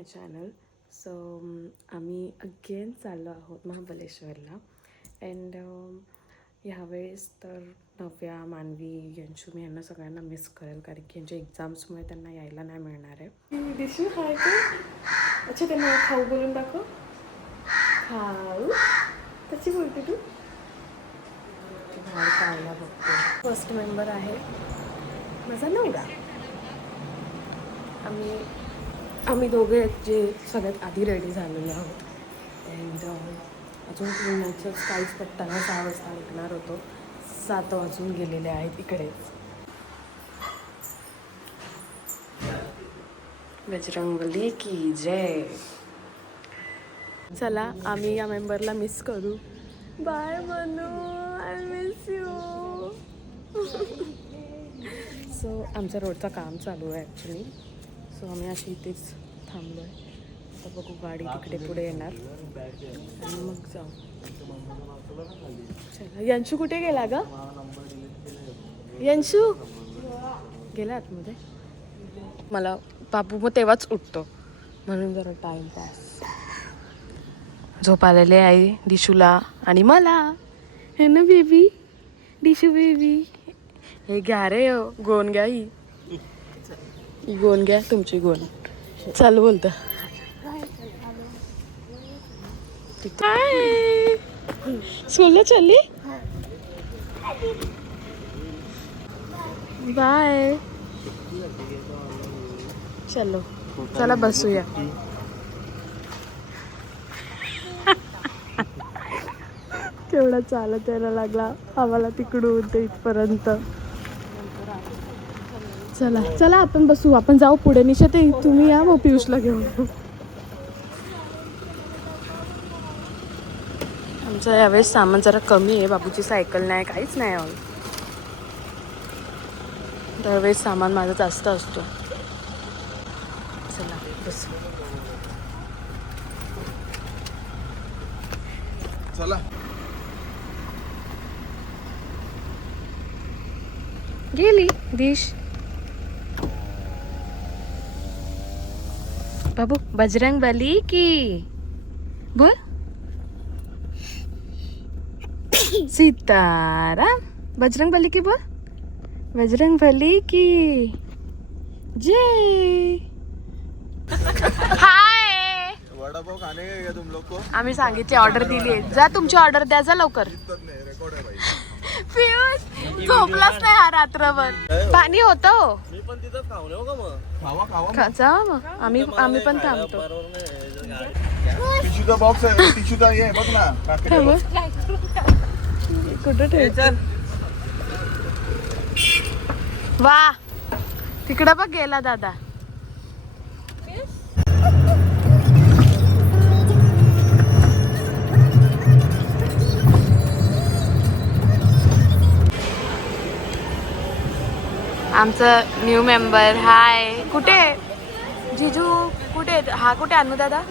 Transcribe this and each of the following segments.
माय channel. So आम्ही again चाललो आहोत महाबलेश्वरला. अँड ह्यावेळेस तर नव्या, मानवी, यंशू मी यांना सगळ्यांना मिस करेल, कारण की यांच्या एक्झाम्समुळे त्यांना यायला नाही मिळणार आहे. दिशू हाय का? अच्छा, त्यांना खाऊ बोलून दाखव. खाऊ कशी बोलते तू? बाहेर खायला बघतो. फर्स्ट मेंबर आहे माझा नवरा. आम्ही दोघे जे सगळ्यात आधी रेडी झालेले आहोत. अँड अजून पुण्याचं काहीच पत्ताना 6 वाजता निघणार होतो. 7 वाजून गेलेले आहेत इकडेच. बजरंगबली की जय. चला आम्ही या मेंबरला मिस करू. Bye Manu, I miss you. So आमचं रोडचं काम चालू आहे ॲक्च्युली. सो आम्ही अशी इथेच थांबलो आहे. आता बघू गाडी तिकडे पुढे येणार आणि मग जाऊ. चला, यंशू कुठे गेला ग? यंशू गेला आतमध्ये. मला बाबू मग तेव्हाच उठतो म्हणून जरा टाइमपास. झोप आलेले आहे दिशूला आणि मला. हे ना बेबी, दिशू बेबी. हे घ्या रे गोन घ्या. ही गोन घ्या, तुमची गोन. चाल बोलतं. हाय, स्कूलला चालली? बाय. चलो चला बसूया. केवढा चालत यायला लागला आम्हाला तिकडून ते इथपर्यंत. चला चला आपण बसू, आपण जाऊ पुढे. निशाते तुम्ही या मग पियुषला घेऊन. आमचं यावेळेस सामान जरा कमी आहे. बाबूची सायकल नाही, काहीच नाही आहे. दरवेळेस सामान माझं जास्त असतो. चला बसू. चला गेली दिश. बाबू बजरंगबली की बोल. सीताराम. बजरंगबली की बोल. बजरंगबली की जय. हाय. वडापाव खाने गए क्या तुम लोग को? आम्ही सांगितली, ऑर्डर दिली आहे. जा तुमची ऑर्डर द्या, जा लवकर. रेकॉर्ड है भाई. पियुष झोपलाच नाही हा रात्रभर. पाणी होतं. मी पण तिथं खाऊन येऊ का मग? खावा खावा. जा मग. आम्ही पण थांबतो. बरोबर नाही. टिश्यूचा बॉक्स आहे, टिश्यूचा हे बघ ना. कुठं ठेवायचं? वा, तिकडं बघ गेला दादा. आमचं न्यू मेंबर. हाय. कुठे जिजू? कुठे हा? कुठे आणू दादा?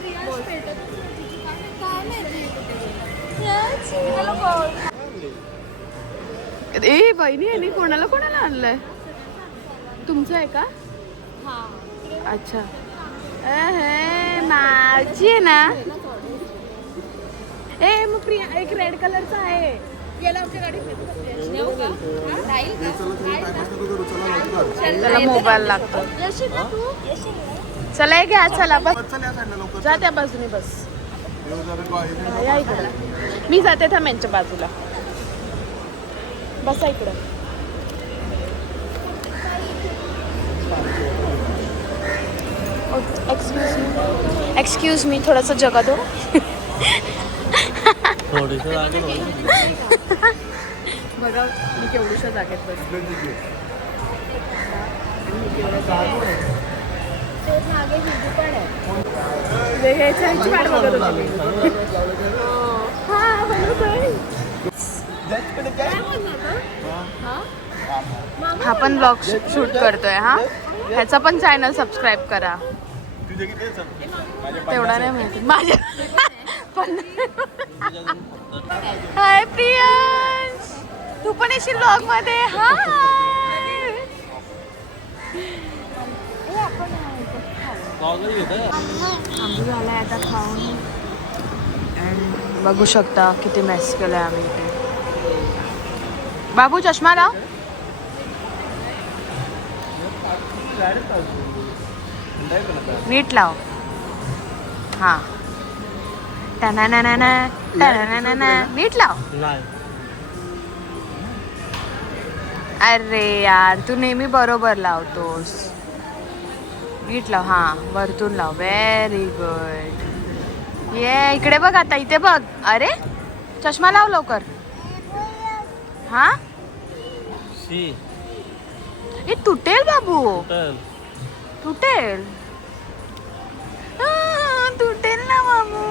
ए बहिणी यांनी कोणाला आणलंय? तुमचं आहे का? अच्छा. माझी आहे ना. ए मग प्रिया, एक रेड कलरचा आहे. त्याला मोबाईल लागतो. चला घ्या. चला बस. जा त्या बाजूने बस. या इकडं. मी जाते थांब्यांच्या बाजूला. बसा इकडं. एक्सक्यूज मी थोडंसं जगा दो. बघा मी केवढ्याशा जागेत बसले. हा पण ब्लॉग शूट करतोय. हा, ह्याचा पण चॅनल सबस्क्राईब करा. तेवढा नाही माहिती माझ्या. हाय प्रियांश, तू पण येशील ब्लॉग मध्ये. हाय. गॉगल घेतं आम्ही झाला आता खाऊन बघू शकता किती मेस केलं आहे आम्ही इथे. बाबू चष्मा लाव. नीट लाव. हा टनानाना टनानाना नीट लाव. नाही. अरे यार तू नेहमी बरोबर लावतोस. नीट लाव. हा वरतून लाव. Very good. ये इकडे बघ आता. इथे बघ. अरे चष्मा लाव लवकर. हा सी हे तुटेल बाबू. तर तुटेल. तुटेल ना बाबू.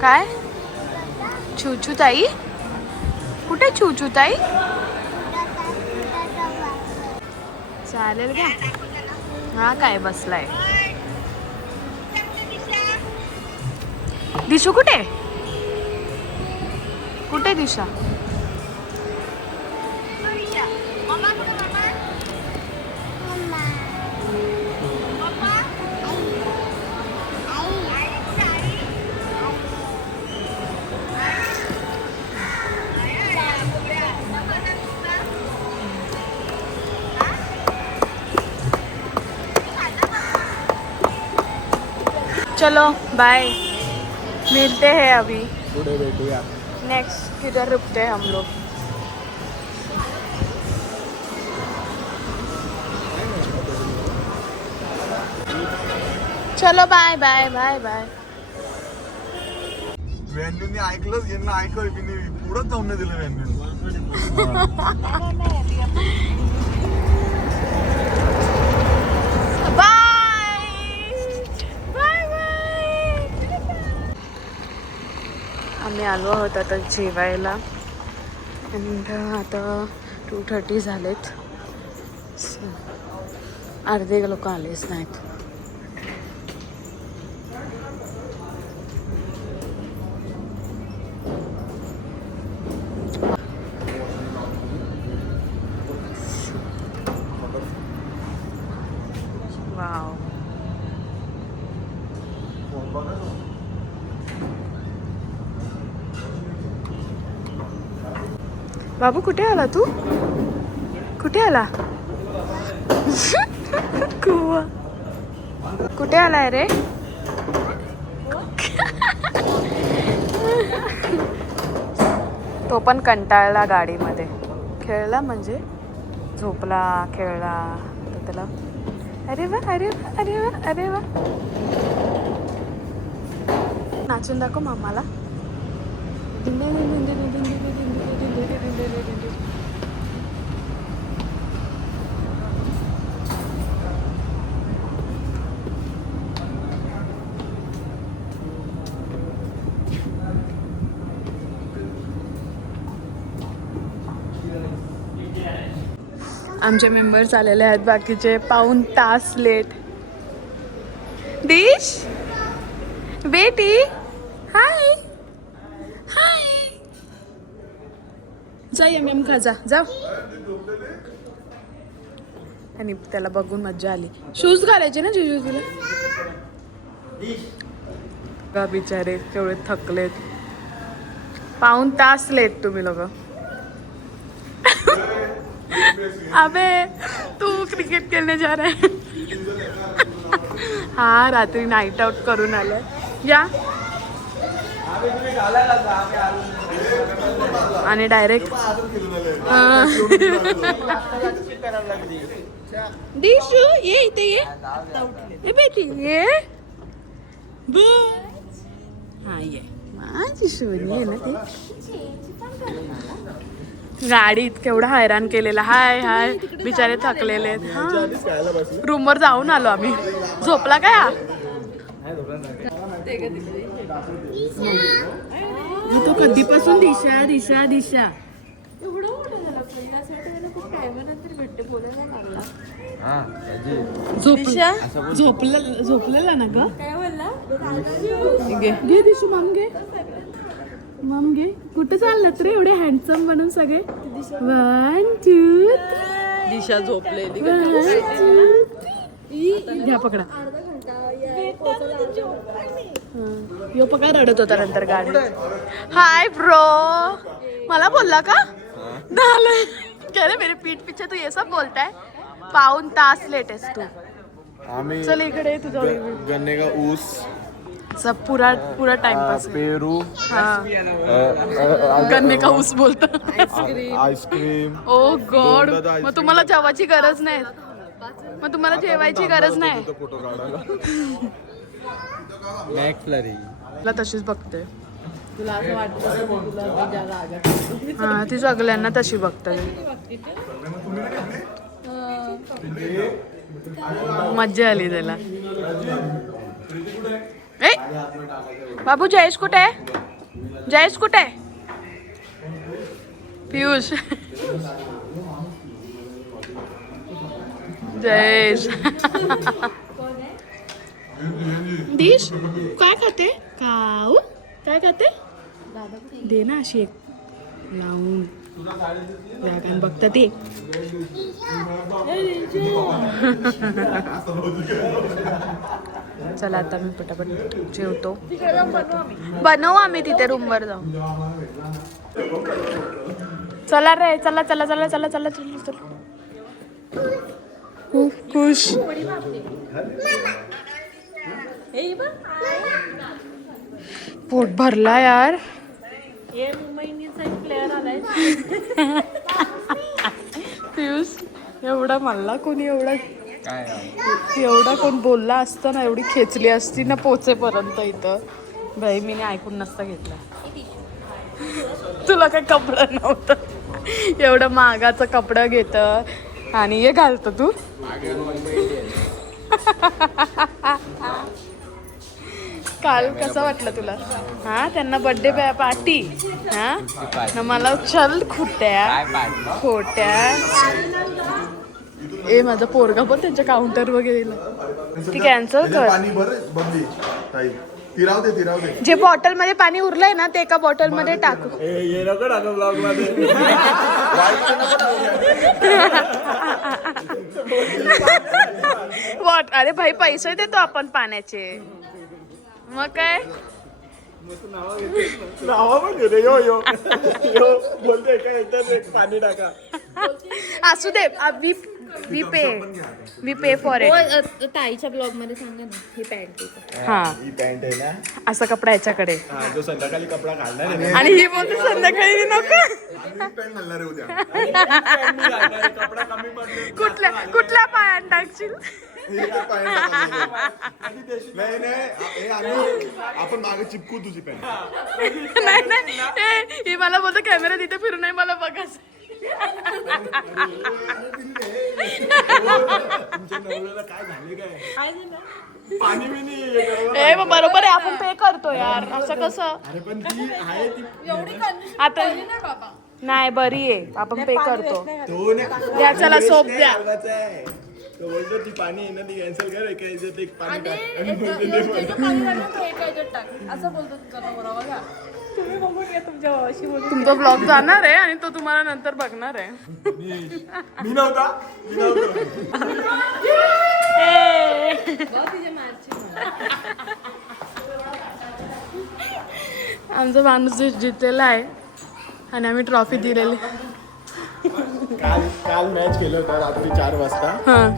काय छुछू ताई. कुठे छुछू ताई. चालेल का. हा काय बसलाय. दिशू कुठे. कुठे दिशा. चलो बाय. मिलते हैं अभी. पुढे भेटूया. नेक्स्ट किधर रुकते हैं हम लोग. चलो बाय बाय बाय बाय. व्हॅन्यूने ऐकलंच यांना ऐकलं की नाही पुढंच जाऊन नाही दिलं व्हॅन्यू. आम्ही आलो आहोत आता जेवायला. अँड आता 2:30 झालेत. अर्धे लोक आलेच नाहीत. वाव. बाबू कुठे आला तू. कुठे आला. कुवा. कुठे आलाय रे. तो पण कंटाळला गाडीमध्ये. खेळला म्हणजे झोपला खेळला तर त्याला. अरे वा अरे वा अरे वा अरे वा. नाचून दाखव मामाला. आमचे मेंबर्स आलेले आहेत. बाकीचे पाऊण तास लेट. दिश बेटी हाय हाय. जा एम खा जा जा. आणि त्याला बघून मज्जा आली. शूज घालायचे ना जिजू तुला. का बिचारे केवढे थकलेत. पाऊण तास लेट तुम्ही लोक. अबे तू क्रिकेट खेळने जा रहा है. हा रात्री नाईट आउट करून आलाय. या आणि डायरेक्ट दिशू ये इथे ये बेटी ये. हा ये माझी सोनी आहे ना ती. गाडीत केवढा हैराण केलेला. हाय हाय बिचारे थकलेले. रूमवर जाऊन आलो आम्ही. झोपला काय हा. तो कधीपासून दिशा दिशा दिशा. झोपलेला ना ग. घे दिशू मम घे. मम घे. कुठे चाललात रे एवढे हँडसम बनून सगळे. 1 2 3. दिशा झोपलेली. 1 2 3. घ्या पकडा. यो पकडा रडत होता नंतर गाडी. हाय ब्रो, मला बोलला का? झालं क्या रे मेरे पीठ पीछे तू ये सब बोलताय. 1.5 तास लेट आहेस तू. आम्ही चल इकडे तुझा गन्ने का ऊस, सब पूरा टाइमपास. पेरू, हाँ गन्ने का ऊस बोलता. आईस्क्रीम. ओ गॉड, मग तुम्हाला जेवायची गरज नाही. मग तुम्हाला जेवायची गरज नाही. फोटो काढायला. मॅकफ्लरी. मला तशीच बघते. हा ती सगळ्यांना तशी बघते. मज्जा आली त्याला. ए बाबू जयेश कुठे आहे? जयेश कुठे आहे? पियुष. जयेश. दिश काय खाते? काऊ काय खाते? दे ना अशी एक लावून. व्यागान बघता ते. चला आता मी पटापट जेवतो. बनवू आम्ही तिथे रूमवर जाऊ. चला रे, चला चला चला चला चला चला चला. खूप खुश. पोट भरला यार. पियुष एवढा मला कोणी एवढा कोण बोलला असता ना, एवढी खेचली असती ना पोचेपर्यंत इथं. बाई मी ऐकून नसता घेतला. तुला काय कपडं नव्हतं. एवढं महागाचं कपडं घेतं आणि हे घालतो तू. काल कसं वाटलं तुला? हा त्यांना बर्थडे पार्टी. हा मला चल खोट्या. ए माझा पोरगा पण त्यांच्या काउंटर वगैरे ती कॅन्सल कर. पाणी भर बदली ताई. तिरावते. जे बॉटल मध्ये पाणी उरलंय ना ते एका बॉटल मध्ये टाकू. अरे भाई पैसे देतो आपण पाण्याचे. मग काय पाणी टाका. असू दे. We pay for it. ताईच्या ब्लॉग मध्ये सांगा ना. ही पॅन्ट हा ही पॅन्ट आहे ना, असा कपडा याच्याकडे. जो संध्याकाळी कपडा काढणार आहे. आणि ही बोलते संध्याकाळी नको. पॅन्ट घालणार आहे उद्या. कुठल्या पायात टाकशील? नाही हे आम्ही आपण मागे चिपकू तुझी पॅन्ट. नाही ही मला बोलतो कॅमेरा तिथे फिरू नये मला बघाच. तुमच्या नवऱ्याला काय झाले काय? पाणी ए मग बरोबर आहे. आपण पे करतो यार. असं कसं? अरे पण ती आहे ती. आता नाही बरी आहे. आपण पे करतो. तो द्या चला सोप द्या. तो बोलतो ती पाणी आहे ना ती कॅन्सल कर. एक पाणी टाक. असं बोलतो तुमचा नवरा बघा. तुम्ही बघून घ्या तुमच्या भावाशी बोलून. तुमचा ब्लॉग जाणार आहे आणि तो तुम्हाला नंतर बघणार आहे. मी नव्हता. आमचा माणूस जिंकलेला आहे आणि आम्ही ट्रॉफी दिलेली. काल मॅच केलं होतं रात्री 4 वाजता. हां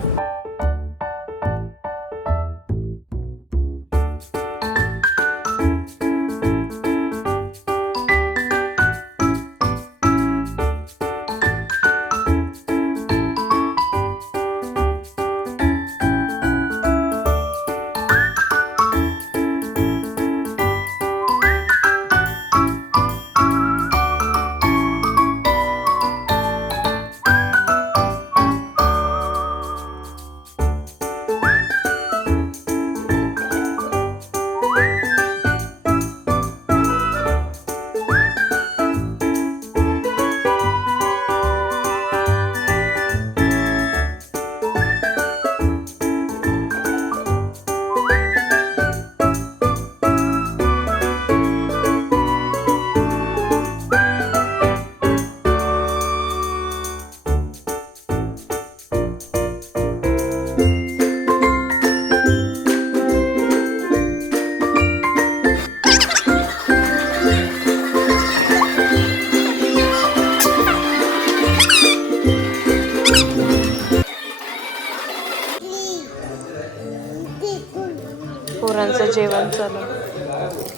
जेवण चालू.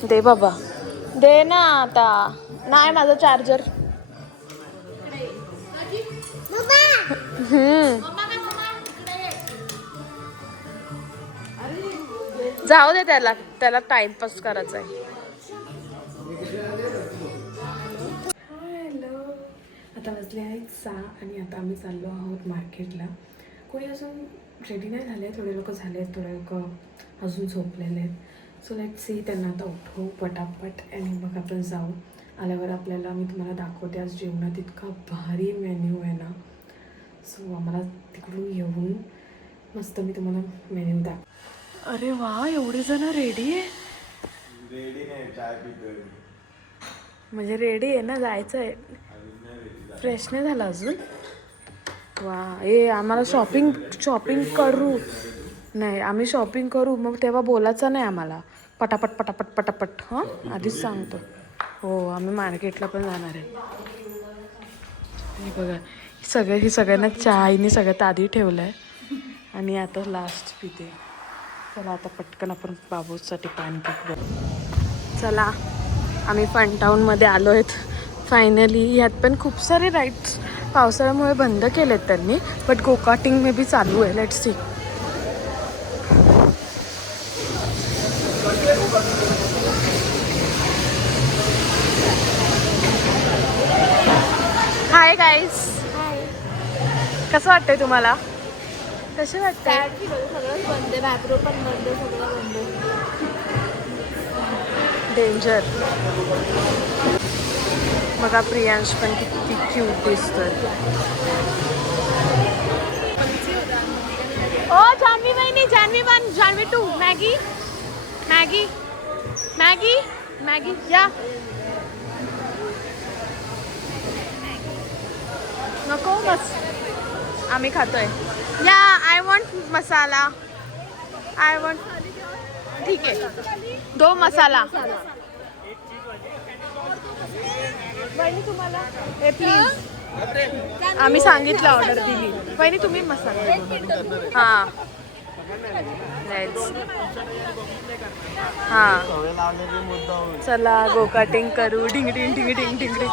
दे बाबा दे ना आता. नाही माझा चार्जर. जाऊ दे त्याला, त्याला टाइमपास करायचा आहे. हॅलो, आता वाजले आहेत 6 आणि आता आम्ही चाललो आहोत मार्केटला. कोणी अजून रेडी नाही झाले, थोडे लोक झाले आहेत, थोडे लोक अजून झोपलेले आहेत. सो लेट्स सी, त्यांना आता उठवू पटापट आणि मग आपण जाऊ. आल्यावर आपल्याला मी तुम्हाला दाखवते आज जेवणात इतका भारी मेन्यू आहे ना. सो आम्हाला तिकडून येऊन मस्त मी तुम्हाला मेन्यू दाखव. अरे वा, एवढी जण रेडी आहे. रेडी नाही, चाय पितोय. म्हणजे रेडी आहे ना, जायचं आहे. फ्रेश नाही झालं अजून. वा, आम्हाला शॉपिंग करू. नाही, आम्ही शॉपिंग करू मग तेव्हा बोलायचं नाही आम्हाला. पटापट पटापट पटापट. हां, आधीच सांगतो. हो, आम्ही मार्केटला पण जाणार आहे. हे बघा, ही सगळ्यांना चायनी सगळ्यात आधी ठेवलं आहे आणि आता लास्ट पिते. चला आता पटकन आपण बाबूसाठी पॅनकेक बनवू. चला, आम्ही फनटाऊनमध्ये आलो आहेत फायनली. ह्यात पण खूप सारे राईड्स पावसाळ्यामुळे बंद केलेत त्यांनी, बट गोकाटिंग मे बी चालू आहे. Let's see. हाय गाईज, कसं वाटतंय तुम्हाला? कसे वाटतंय? सगळंच बंद आहे, बाथरूम पण बंद, सगळं बंद. डेंजर. बघा प्रियांश पण किती क्यूट दिसतोय. ओ जान्हवी वहिनी, Jahnavi 1, Jahnavi 2, Maggi Maggi Maggi Maggi या. नको बस, आम्ही खातोय. या, I want masala. I want. ठीक आहे, 2 मसाला. वहिनी तुम्हाला प्लीज. आम्ही सांगितलं, ऑर्डर दिली. वहिनी तुम्ही मसाला. हां हां, चला गोकाटिंग करू. ढिंग ढिंग ढिंग ढिंग ढिंग ढिंग.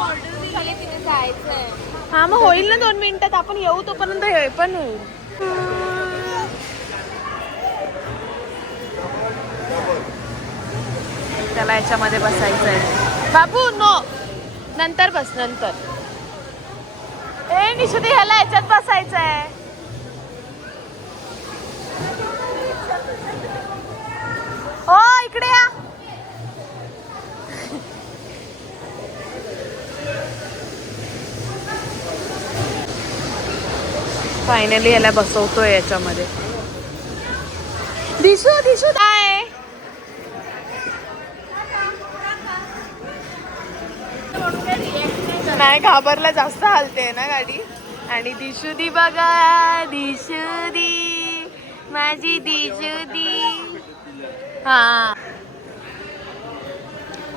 हां, मग होईल ना 2 मिनिटात. आपण येऊ तोपर्यंत हे पण होईल. त्याला याच्यामध्ये बसायचं आहे. बाबू नो, नंतर बस, नंतर. निशुदी, ह्याला याच्यात बसायचं आहे. ओ इकडे या. फायनली याला बसवतोय याच्यामध्ये. दिशू दिशू काय नाही, घाबरला, जास्त हालते ना गाडी. आणि दिशुदी बघा, दिशुदी माझी दिशुदी. हा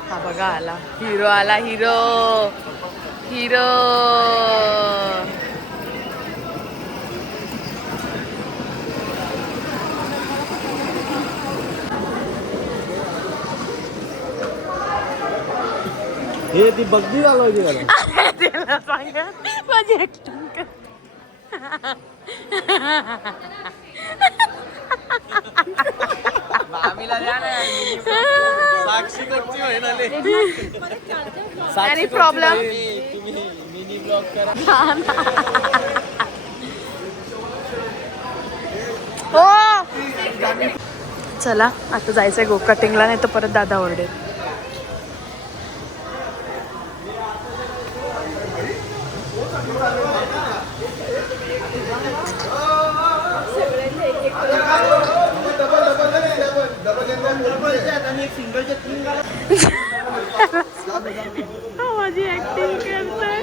हा बघा, आला हिरो, आला हिरो. हिरो हे ती बघती चालवायची मला. त्याला सांगा माझी ऍक्टिंग कर. साक्षी कच्ची होईल आले. आणि प्रॉब्लेम तुम्ही मिनी ब्लॉग करा. हो, चला आता जायचंय गोकाटिंगला, नाही तर परत दादा ओरडेल. माझी ऍक्टिंग करतोय.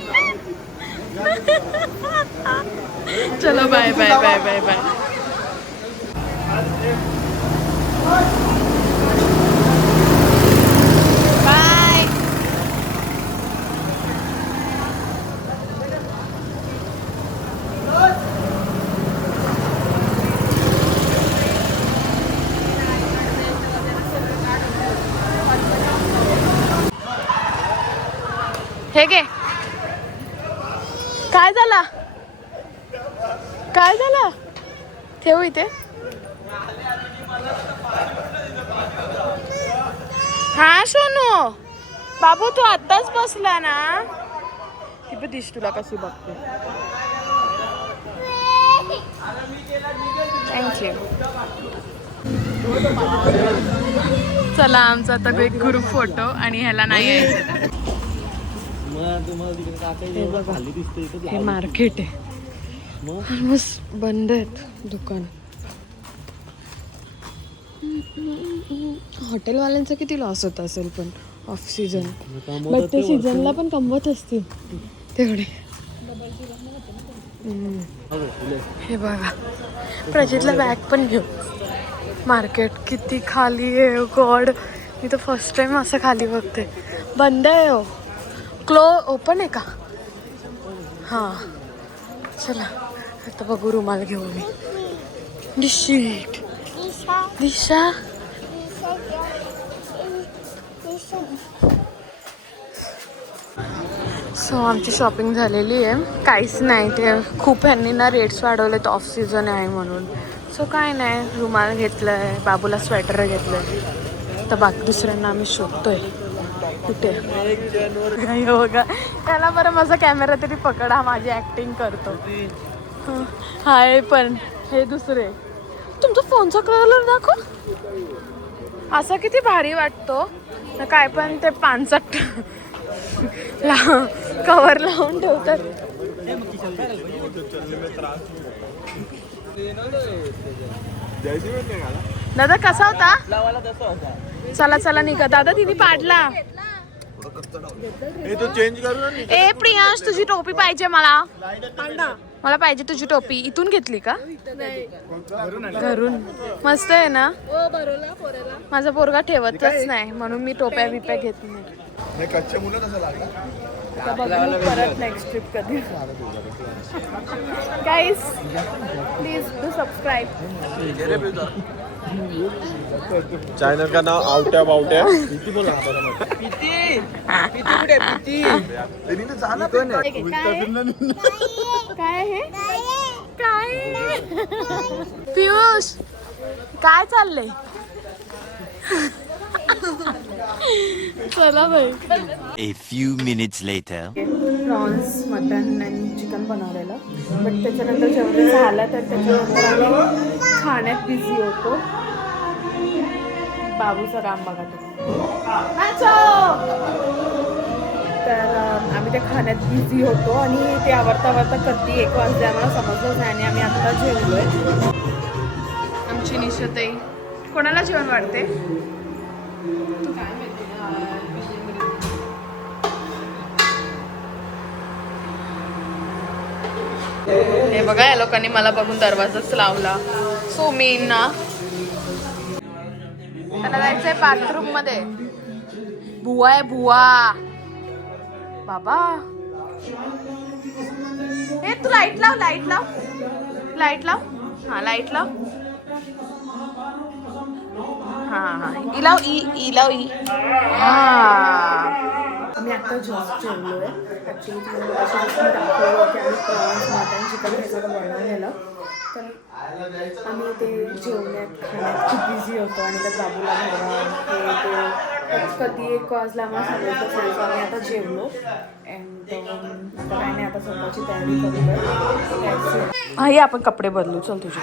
चलो bye bye bye bye bye. Bye. हे घे. काय झाला? काय झालं? ठेवू इथे. हा सोनू बाबू तू आत्ताच बसला ना. ती पण दिस तुला कशी बघते. थँक्यू. चला आमचा आता एक ग्रुप फोटो आणि ह्याला नाही यायचं. हे बघा हे मार्केट आहे. ऑलमोस्ट बंद आहेत दुकान. हॉटेलवाल्यांचा किती लॉस होत असेल पण ऑफ सीझन. बट ते सीझनला पण कमवत असतील तेवढे. हे बघा प्रजितला बॅग पण घेऊ. मार्केट किती खाली आहे गॉड. मी तर फर्स्ट टाइम असं खाली बघते. बंद आहे हो. ओपन आहे का? हां चला आता बघू. रुमाल घेऊ मी. डिशीट दिशा सो आमची शॉपिंग झालेली आहे. काहीच नाही ते खूप ह्यांनी ना रेट्स वाढवलेत ऑफ सीझन आहे म्हणून. सो काय नाही रुमाल घेतलं आहे. बाबूला स्वेटर घेतलं आहे. तर बाकी दुसऱ्यांना आम्ही शोधतोय कुठे. बघा त्याला बरं माझा कॅमेरा तरी पकडा. माझी ॲक्टिंग करतो. हाय पण हे दुसरे. तुमचा फोनचा कलर दाखव. असा किती भारी वाटतो. काय पण ते पानसट कवर लावून ठेवतात. दादा कसा होता? चला चला निघा. दादा तिने पाडला. ए प्रियांश तुझी टोपी पाहिजे मला. मला पाहिजे तुझी टोपी. इथून घेतली का? घरून. मस्त आहे ना. माझा पोरगा ठेवतच नाही म्हणून मी टोप्या बिप्या घेत नाही. कच्च्या मुलं कसं लागलं. परत नेक्स्ट ट्रिप कधी. Guys please do subscribe. Channel का नाव आवट्या बावट्या. काय आहे काय? पियुष काय चाललंय? चला बाई. A few minutes later. Prawns mutton आणि चिकन बनवलेलं. बट त्याच्यानंतर जेवण झालं तर त्याच्यानंतर आम्ही खाण्यात बिझी होतो. बाबूचं काम बघा तर आम्ही ते खाण्यात बिझी होतो आणि ते आवडता कधी 1 वाजले आम्हाला समजलंच नाही. आणि आम्ही आत्ता जेवलोय. आमची निशाताई कोणाला जेवण वाढते? तू काय माहिती. हे बघा या लोकांनी मला बघून दरवाजाच लावला. सो मी ना त्याला जायचंय बाथरूम मध्ये. बुवा आहे बुवा. बाबा हे तू लाईट लाव. लाईट लाव. हा लाईट लाव. हा इलाव इलाव ई. आम्ही आता जस्ट जेवलोय. ॲक्च्युली तुम्हाला दाखवलं की आम्ही प्रॉन्स मटन चिकन हे सगळं बनवलेलं. तर आम्ही ते जेवण्यात खाण्यात खूप बिझी होतो आणि त्या बाबूला भरवा हे ते कधी 1 वाजला आम्हाला समजलं नाही. आम्ही आता जेवलो. अँड आता काय नाही आता स्वतःची तयारी करूया. आई आपण कपडे बदलू. चल तुझे.